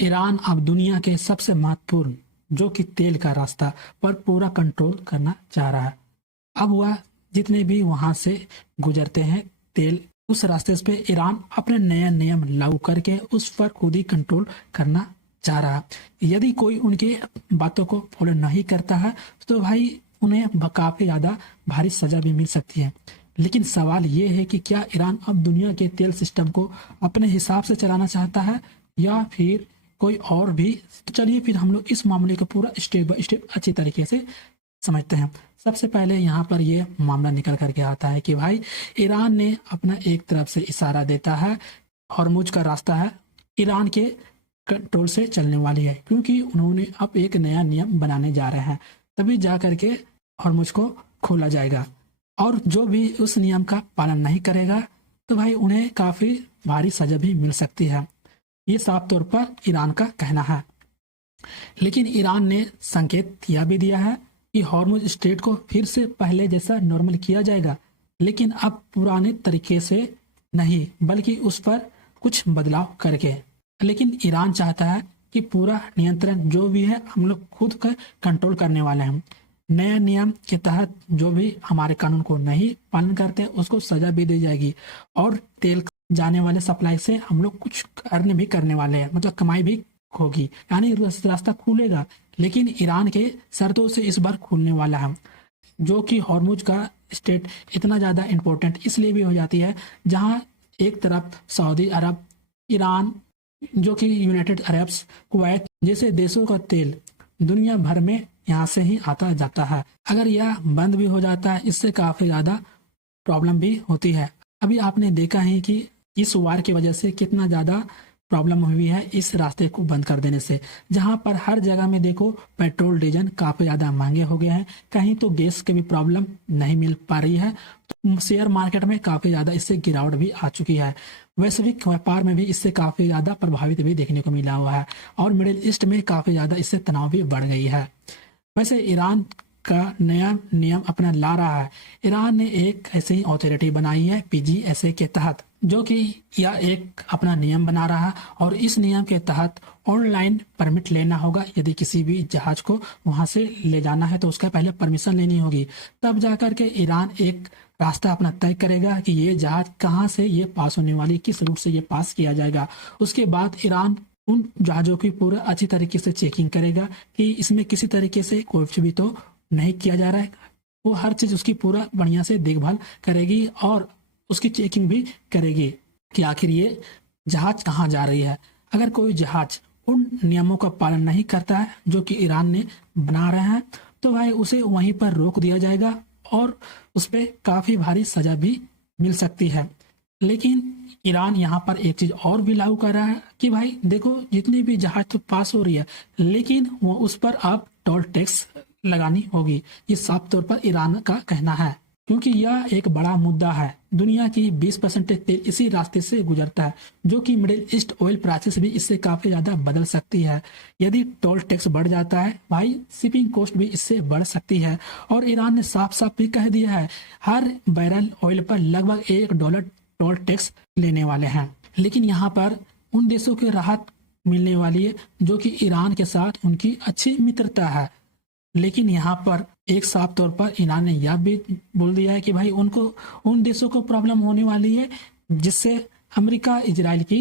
Iran अब दुनिया के सबसे महत्वपूर्ण जो कि तेल का रास्ता पर पूरा कंट्रोल करना चाह रहा है। अब वह जितने भी वहां से गुजरते हैं तेल, उस रास्ते पे ईरान अपने नए नियम लागू करके उस पर खुद ही कंट्रोल करना चाह रहा है। यदि कोई उनके बातों को फॉलो नहीं करता है तो भाई उन्हें काफी ज्यादा भारी सजा भी मिल सकती है। लेकिन सवाल ये है कि क्या ईरान अब दुनिया के तेल सिस्टम को अपने हिसाब से चलाना चाहता है या फिर कोई और भी। तो चलिए फिर हम लोग इस मामले को पूरा स्टेप बाय स्टेप अच्छी तरीके से समझते हैं। सबसे पहले यहाँ पर ये मामला निकल करके आता है कि भाई ईरान ने अपना एक तरफ से इशारा देता है, हॉर्मुज का रास्ता है ईरान के कंट्रोल से चलने वाली है, क्योंकि उन्होंने अब एक नया नियम बनाने जा रहे हैं, तभी जा करके हॉर्मुज को खोला जाएगा। और जो भी उस नियम का पालन नहीं करेगा तो भाई उन्हें काफी भारी सजा भी मिल सकती है। ये साफ तौर पर ईरान का कहना है। लेकिन ईरान ने संकेत यह भी दिया है कि हॉर्मुज स्ट्रेट को फिर से पहले जैसा नॉर्मल किया जाएगा, लेकिन अब पुराने तरीके से नहीं, बल्कि उस पर कुछ बदलाव करके। लेकिन ईरान चाहता है कि पूरा नियंत्रण जो भी है हम लोग खुद का कंट्रोल करने वाले हैं। नए नियम के तहत जो भी हमारे कानून को नहीं पालन करते उसको सजा भी दी जाएगी, और तेल जाने वाले सप्लाई से हम लोग कुछ अर्न भी करने वाले हैं, मतलब कमाई भी होगी, यानी रास्ता खुलेगा। लेकिन ईरान के शर्तों से इस बार खुलने वाला है, जो कि हॉर्मुज का स्टेट इतना ज़्यादा इम्पोर्टेंट इसलिए भी हो जाती है जहां एक तरफ सऊदी अरब, ईरान, जो कि यूनाइटेड अरब्स, कुवैत जैसे देशों का तेल दुनिया भर में यहाँ से ही आता जाता है। अगर यह बंद भी हो जाता है इससे काफ़ी ज़्यादा प्रॉब्लम भी होती है। अभी आपने देखा है कि इस वार की वजह से कितना ज़्यादा प्रॉब्लम हुई है इस रास्ते को बंद कर देने से, जहां पर हर जगह में देखो पेट्रोल डीजल काफ़ी ज़्यादा महंगे हो गए हैं, कहीं तो गैस की भी प्रॉब्लम नहीं मिल पा रही है, तो शेयर मार्केट में काफ़ी ज़्यादा इससे गिरावट भी आ चुकी है। वैश्विक व्यापार में भी इससे काफ़ी ज़्यादा प्रभावित भी देखने को मिला हुआ है, और मिडिल ईस्ट में काफ़ी ज़्यादा इससे तनाव भी बढ़ गई है। वैसे ईरान का नया नियम अपना ला रहा है। ईरान ने एक ऐसी ही अथॉरिटी बनाई है पीजीएसए के तहत, जो कि यह एक अपना नियम बना रहा है, और इस नियम के तहत ऑनलाइन परमिट लेना होगा। यदि किसी भी जहाज को वहां से ले जाना है तो उसका पहले परमिशन लेनी होगी, तब जाकर के ईरान एक रास्ता अपना तय करेगा कि ये जहाज कहाँ से ये पास होने वाली, किस रूट से ये पास किया जाएगा। उसके बाद ईरान उन जहाज़ों की पूरा अच्छी तरीके से चेकिंग करेगा कि इसमें किसी तरीके से कुछ भी तो नहीं किया जा रहा है। वो हर चीज़ उसकी पूरा बढ़िया से देखभाल करेगी और उसकी चेकिंग भी करेगी कि आखिर ये जहाज कहाँ जा रही है। अगर कोई जहाज उन नियमों का पालन नहीं करता है जो कि ईरान ने बना रहे हैं, तो भाई उसे वहीं पर रोक दिया जाएगा और उस पर काफ़ी भारी सजा भी मिल सकती है। लेकिन ईरान यहाँ पर एक चीज और भी लागू कर रहा है कि भाई देखो जितनी भी जहाज तो पास हो रही है, लेकिन वो उस पर आप टोल टैक्स लगानी होगी। ये साफ तौर पर ईरान का कहना है, क्योंकि यह एक बड़ा मुद्दा है। दुनिया की 20% तेल इसी रास्ते से गुजरता है, जो कि मिडिल ईस्ट ऑयल प्राइसेस भी इससे काफी ज्यादा बदल सकती है। यदि टोल टैक्स बढ़ जाता है भाई, शिपिंग कॉस्ट भी इससे बढ़ सकती है। और ईरान ने साफ साफ भी कह दिया है हर बैरल ऑयल पर लगभग $1 टोल टैक्स लेने वाले हैं। लेकिन यहाँ पर उन देशों की राहत मिलने वाली है जो कि ईरान के साथ उनकी अच्छी मित्रता है। लेकिन यहाँ पर एक साफ तौर पर ईरान ने यह भी बोल दिया है कि भाई उनको उन देशों को प्रॉब्लम होने वाली है जिससे अमेरिका इजराइल की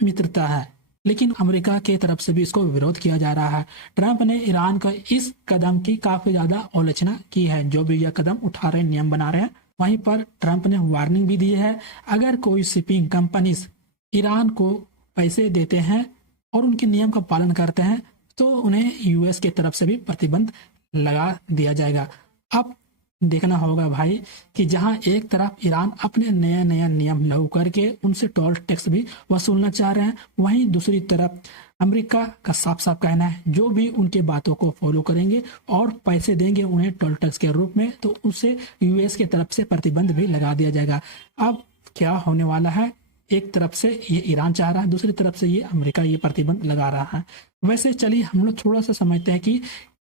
मित्रता है। लेकिन अमेरिका के तरफ से भी इसको विरोध किया जा रहा है। ट्रंप ने ईरान का इस कदम की काफी ज्यादा आलोचना की है। जो भी यह कदम उठा रहे, नियम बना रहे हैं, वहीं पर ट्रंप ने वार्निंग भी दी है, अगर कोई शिपिंग कंपनीज ईरान को पैसे देते हैं और उनके नियम का पालन करते हैं तो उन्हें यूएस के तरफ से भी प्रतिबंध लगा दिया जाएगा। अब देखना होगा भाई कि जहां एक तरफ ईरान अपने नया नया नियम लागू करके उनसे टोल टैक्स भी वसूलना चाह रहे हैं, वहीं दूसरी तरफ अमेरिका का साफ साफ कहना है जो भी उनके बातों को फॉलो करेंगे और पैसे देंगे उन्हें टोल टैक्स के रूप में, तो उसे यूएस की तरफ से प्रतिबंध भी लगा दिया जाएगा। अब क्या होने वाला है, एक तरफ से ये ईरान चाह रहा है, दूसरी तरफ से ये अमेरिका ये प्रतिबंध लगा रहा है। वैसे चलिए हम लोग थोड़ा सा समझते हैं कि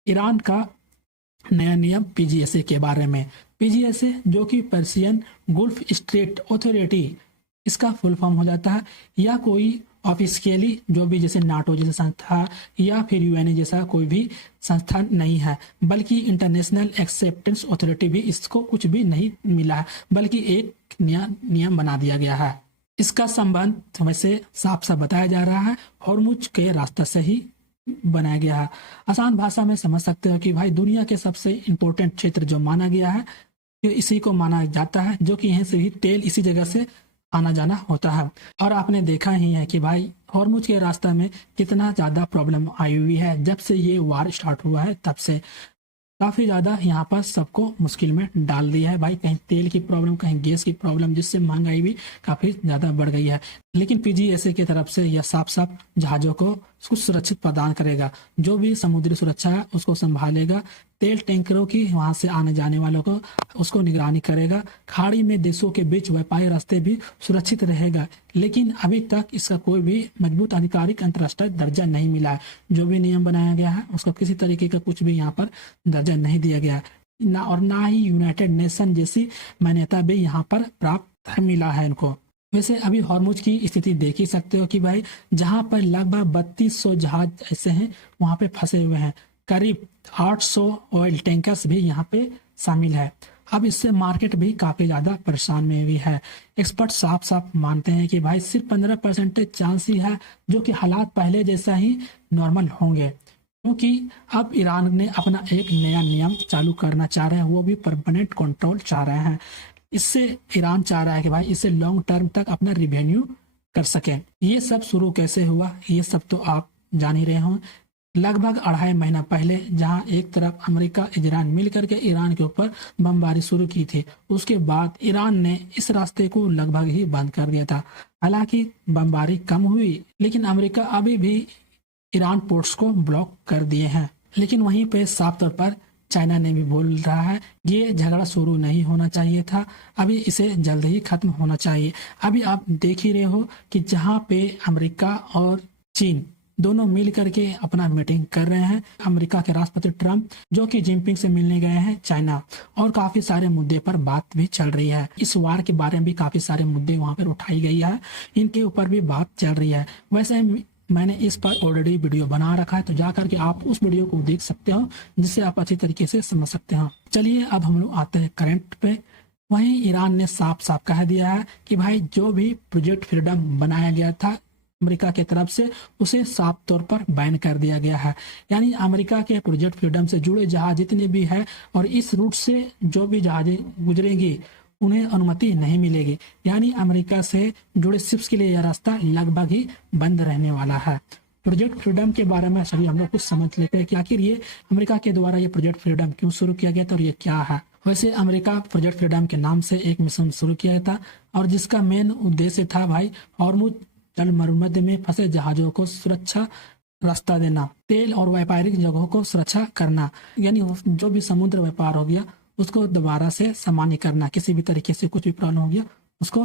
ईरान का नया नियम पीजीएसए के बारे में। पीजीएसए जो कि पर्सियन गुल्फ स्ट्रेट अथॉरिटी, इसका फुल फॉर्म हो जाता है। यह कोई ऑफिशियली जो भी जैसे नाटो जैसे संस्था या फिर यूएनए जैसा कोई भी संस्था नहीं है, बल्कि इंटरनेशनल एक्सेप्टेंस अथॉरिटी भी इसको कुछ भी नहीं मिला है, बल्कि एक नया नियम बना दिया गया है। इसका संबंध वैसे साफ साफ बताया जा रहा है, हॉर्मुज के रास्ता से ही बनाया गया है। आसान भाषा में समझ सकते हो कि भाई दुनिया के सबसे इम्पोर्टेंट क्षेत्र जो माना गया है, जो इसी को माना जाता है, जो कि यहीं से भी तेल इसी जगह से आना जाना होता है। और आपने देखा ही है कि भाई हॉर्मुज के रास्ता में कितना ज़्यादा प्रॉब्लम आई हुई है। जब से ये वार स्टार्ट हुआ है तब से काफ़ी ज़्यादा यहाँ पर सबको मुश्किल में डाल दिया है भाई। कहीं तेल की प्रॉब्लम, कहीं गैस की प्रॉब्लम, जिससे महंगाई भी काफ़ी ज़्यादा बढ़ गई है। लेकिन पीजीएसए की तरफ से यह साफ साफ जहाज़ों को उसको सुरक्षित प्रदान करेगा, जो भी समुद्री सुरक्षा है उसको संभालेगा, तेल टैंकरों की वहां से आने जाने वालों को उसको निगरानी करेगा, खाड़ी में देशों के बीच व्यापारिक रास्ते भी सुरक्षित रहेगा। लेकिन अभी तक इसका कोई भी मजबूत आधिकारिक अंतर्राष्ट्रीय दर्जा नहीं मिला है। जो भी नियम बनाया गया है उसका किसी तरीके का कुछ भी यहाँ पर दर्जा नहीं दिया गया है, ना ही यूनाइटेड नेशन जैसी मान्यता भी यहाँ पर प्राप्त मिला है इनको। वैसे अभी हॉर्मुज की स्थिति देख ही सकते हो कि भाई जहां पर लगभग 3200 जहाज ऐसे हैं वहां पे फंसे हुए हैं, करीब 800 ऑयल टैंकर्स भी यहाँ पे शामिल है। अब इससे मार्केट भी काफी ज्यादा परेशान में भी है। एक्सपर्ट साफ साफ मानते हैं कि भाई सिर्फ 15% चांस ही है जो कि हालात पहले जैसा ही नॉर्मल होंगे, क्योंकि अब ईरान ने अपना एक नया नियम चालू करना चाह रहे हैं, वो भी परमानेंट कंट्रोल चाह रहे हैं। इससे ईरान चाह रहा है कि भाई इससे लॉन्ग टर्म तक अपना रिवेन्यू कर सके। ये सब शुरू कैसे हुआ ये सब तो आप जान ही रहे हो। लगभग 2.5 महीना पहले जहां एक तरफ अमेरिका इजराइल मिलकर के ईरान के ऊपर बमबारी शुरू की थी, उसके बाद ईरान ने इस रास्ते को लगभग ही बंद कर दिया था। हालांकि बमबारी कम हुई, लेकिन अमेरिका अभी भी ईरान पोर्ट्स को ब्लॉक कर दिए हैं। लेकिन वहीं पे साफ तौर पर चाइना ने भी बोल रहा है ये झगड़ा शुरू नहीं होना चाहिए था, अभी इसे जल्द ही खत्म होना चाहिए। अभी आप देख ही रहे हो कि जहां पे अमेरिका और चीन दोनों मिल करके अपना मीटिंग कर रहे हैं। अमेरिका के राष्ट्रपति ट्रंप जो कि जिनपिंग से मिलने गए हैं चाइना, और काफी सारे मुद्दे पर बात भी चल रही है। इस वार के बारे में भी काफी सारे मुद्दे वहां पर उठाई गई है, इनके ऊपर भी बात चल रही है। वैसे मैंने इस पर ऑलरेडी वीडियो बना रखा है, तो जाकर के आप उस वीडियो को देख सकते हो, जिससे आप अच्छी तरीके से समझ सकते हो। चलिए अब हम लोग आते हैं करंट पे। वहीं ईरान ने साफ साफ कह दिया है कि भाई जो भी प्रोजेक्ट फ्रीडम बनाया गया था अमेरिका की तरफ से, उसे साफ तौर पर बैन कर दिया गया है। यानी अमेरिका के प्रोजेक्ट फ्रीडम से जुड़े जहाज जितने भी है और इस रूट से जो भी जहाजें गुजरेंगी उन्हें अनुमति नहीं मिलेगी। यानी अमेरिका से जुड़े शिप्स के लिए यह रास्ता लगभग ही बंद रहने वाला है। प्रोजेक्ट फ्रीडम के बारे में सभी हम लोग कुछ समझ लेते हैं कि आखिर ये अमेरिका के द्वारा ये प्रोजेक्ट फ्रीडम क्यों शुरू किया गया था और ये क्या है। वैसे अमेरिका प्रोजेक्ट फ्रीडम के नाम से एक मिशन शुरू किया था, और जिसका मेन उद्देश्य था भाई हॉर्मुज जल मरुमध्य में फंसे जहाजों को सुरक्षा रास्ता देना, तेल और व्यापारिक जगहों को सुरक्षा करना, यानी जो भी समुद्र व्यापार हो गया उसको दोबारा से सामान्य करना, किसी भी तरीके से कुछ भी प्रॉब्लम हो गया उसको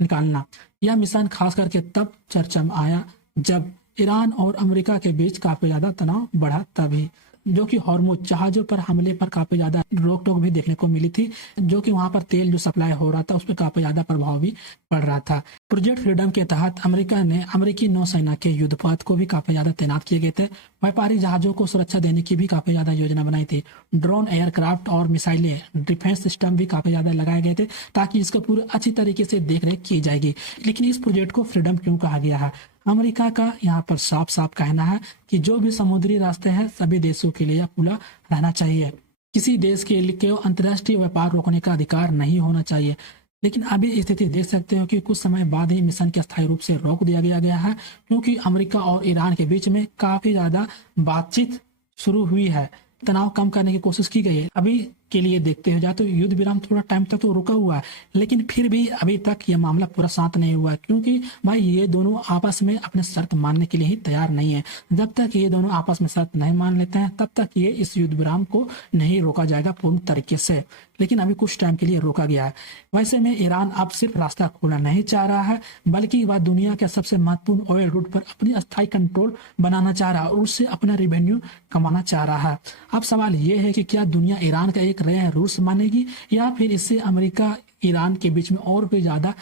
निकालना। यह मिशन खास करके तब चर्चा में आया जब ईरान और अमेरिका के बीच काफी ज्यादा तनाव बढ़ा, तभी जो कि हॉर्मुज जहाजों पर हमले पर काफी ज्यादा रोक टोक भी देखने को मिली थी, जो कि वहां पर तेल जो सप्लाई हो रहा था उस पर काफी ज्यादा प्रभाव भी पड़ रहा था। प्रोजेक्ट फ्रीडम के तहत अमेरिका ने अमेरिकी नौसेना के युद्धपोत को भी काफी ज्यादा तैनात किए गए थे। व्यापारिक जहाजों को सुरक्षा देने की भी काफी ज्यादा योजना बनाई थी। ड्रोन, एयरक्राफ्ट और मिसाइलें, डिफेंस सिस्टम भी काफी ज्यादा लगाए गए थे, ताकि इसको पूरी अच्छी तरीके से देख रेख की जाएगी। लेकिन इस प्रोजेक्ट को फ्रीडम क्यों कहा गया है? अमेरिका का यहाँ पर साफ साफ कहना है कि जो भी समुद्री रास्ते हैं सभी देशों के लिए खुला रहना चाहिए। किसी देश के लिए अंतर्राष्ट्रीय व्यापार रोकने का अधिकार नहीं होना चाहिए। लेकिन अभी स्थिति देख सकते हो कि कुछ समय बाद ही मिशन के अस्थायी रूप से रोक दिया गया है, क्योंकि अमेरिका और ईरान के बीच में काफी ज्यादा बातचीत शुरू हुई है, तनाव कम करने की कोशिश की गई है। अभी के लिए देखते हो जाए तो युद्ध विराम थोड़ा टाइम तक तो रुका हुआ है, लेकिन फिर भी अभी तक ये मामला पूरा शांत नहीं हुआ, क्योंकि भाई ये दोनों आपस में अपने शर्त मानने के लिए ही तैयार नहीं है। जब तक ये दोनों आपस में शर्त नहीं मान लेते हैं तब तक ये इस युद्ध विराम को नहीं रोका जाएगा पूर्ण तरीके से। लेकिन अभी कुछ टाइम के लिए रोका गया है। वैसे में ईरान अब सिर्फ रास्ता खोलना नहीं चाह रहा है, बल्कि वह दुनिया के सबसे महत्वपूर्ण ऑयल रूट पर अपनी अस्थायी कंट्रोल बनाना चाह रहा है और उससे अपना रेवेन्यू कमाना चाह रहा है। अब सवाल ये है कि क्या दुनिया ईरान का एक नया रूल्स मानेगी, या फिर इससे अमेरिका ईरान के बीच में और भी ज्यादा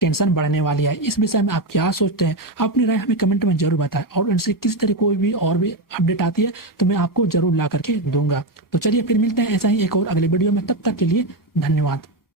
टेंशन बढ़ने वाली है। इस विषय में आप क्या सोचते हैं? अपनी राय हमें कमेंट में जरूर बताएं, और इनसे किस तरह कोई भी और भी अपडेट आती है तो मैं आपको जरूर ला करके दूंगा। तो चलिए फिर मिलते हैं ऐसा ही एक और अगले वीडियो में, तब तक के लिए धन्यवाद।